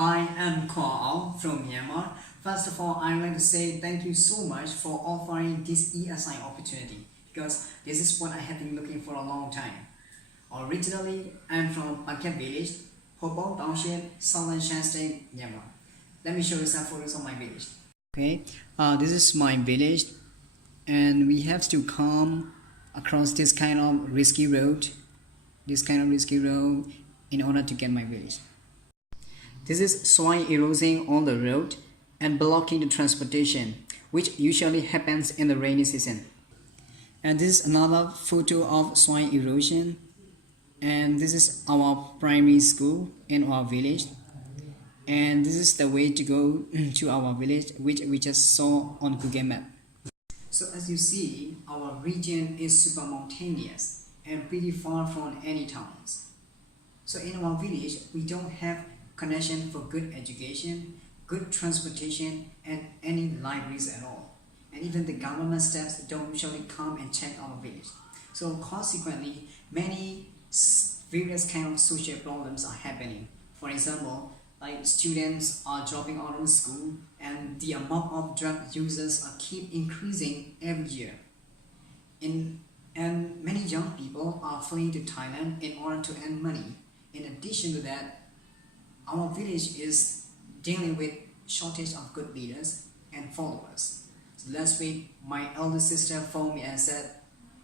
Hi, I'm Khun Aung from Myanmar. First of all, I'd like to say thank you so much for offering this ESI opportunity because this is what I have been looking for a long time. Originally, I'm from Paket Village, Hopo Township, Southern Shan State, Myanmar. Let me show you some photos of my village. Okay, this is my village, and we have to come across this kind of risky road, in order to get my village. This is soil erosion on the road and blocking the transportation, which usually happens in the rainy season. And this is another photo of soil erosion. And this is our primary school in our village. And this is the way to go to our village, which we just saw on Google Map. So as you see, our region is super mountainous and pretty far from any towns. So in our village, we don't have connection for good education, good transportation, and any libraries at all. And even the government staffs don't usually come and check our village. So consequently, many various kind of social problems are happening. For example, like students are dropping out of school and the amount of drug users are keep increasing every year. And many young people are fleeing to Thailand in order to earn money. In addition to that, our village is dealing with shortage of good leaders and followers. So last week, my elder sister phoned me and said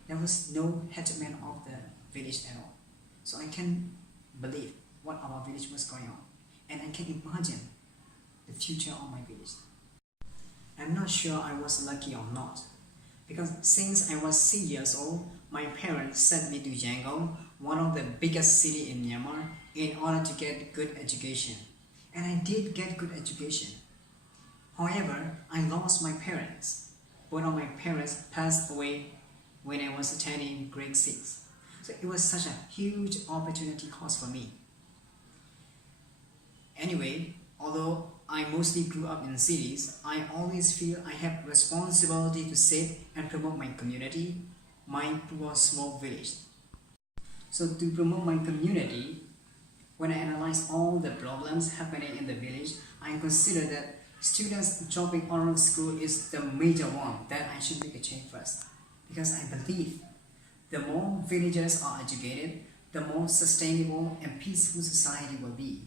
there was no headman of the village at all. So I can believe what our village was going on, and I can imagine the future of my village. I'm not sure I was lucky or not, because since I was 6 years old, my parents sent me to Yangon, one of the biggest cities in Myanmar, in order to get good education. And I did get good education. However, I lost my parents. Both of my parents passed away when I was attending grade 6. So it was such a huge opportunity cost for me. Anyway, although I mostly grew up in cities, I always feel I have responsibility to save and promote my community, my poor small village. So to promote my community, when I analyze all the problems happening in the village, I consider that students dropping out of school is the major one that I should make a change first. Because I believe the more villagers are educated, the more sustainable and peaceful society will be.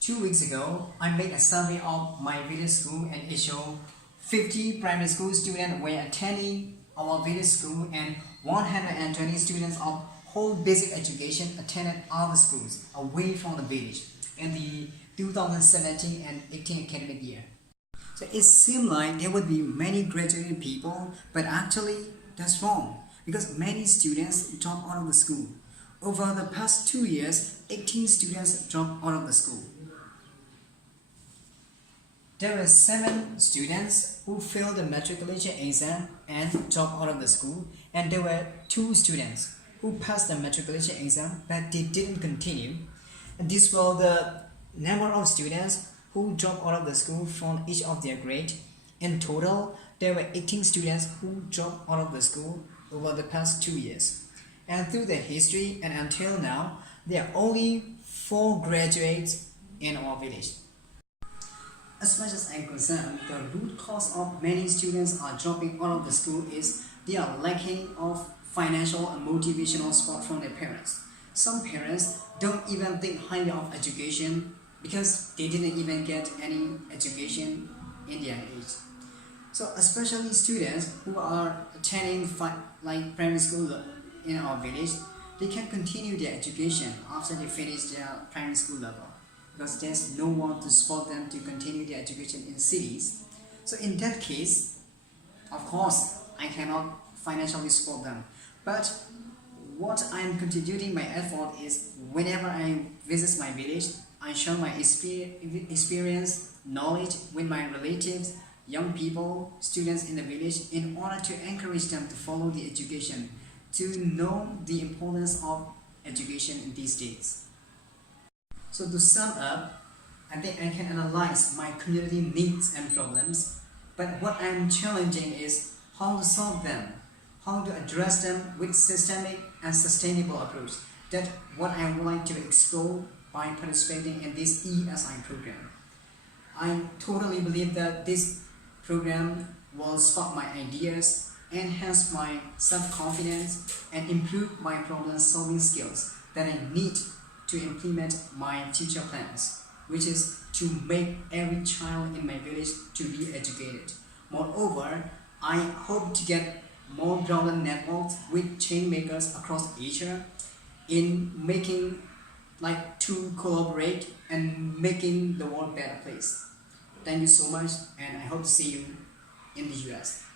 2 weeks ago, I made a survey of my village school and it showed 50 primary school students were attending our village school and 120 students of whole basic education attended other schools away from the village in the 2017 and 18 academic year. So it seemed like there would be many graduated people, but actually that's wrong because many students drop out of the school. Over the past 2 years, 18 students dropped out of the school. There were 7 students who failed the matriculation exam and dropped out of the school, and there were 2 students who passed the matriculation exam but they didn't continue. And these were the number of students who dropped out of the school from each of their grade. In total, there were 18 students who dropped out of the school over the past 2 years. And through the history and until now, there are only 4 graduates in our village. As much as I'm concerned, the root cause of many students are dropping out of the school is they are lacking of financial and motivational support from their parents. Some parents don't even think highly of education because they didn't even get any education in their age. So especially students who are attending like primary school in our village, they can continue their education after they finish their primary school level because there's no one to support them to continue their education in cities. So in that case, of course, I cannot financially support them. But what I'm contributing my effort is whenever I visit my village, I share my experience, knowledge with my relatives, young people, students in the village in order to encourage them to follow the education, to know the importance of education in these days. So to sum up, I think I can analyze my community needs and problems, but what I'm challenging is how to solve them, how to address them with systemic and sustainable approach. That's what I would like to explore by participating in this ESI program. I totally believe that this program will spark my ideas, enhance my self-confidence, and improve my problem-solving skills that I need to implement my future plans, which is to make every child in my village to be educated. Moreover, I hope to get more broader networks with chain makers across Asia in making to collaborate and making the world a better place. Thank you so much, and I hope to see you in the US.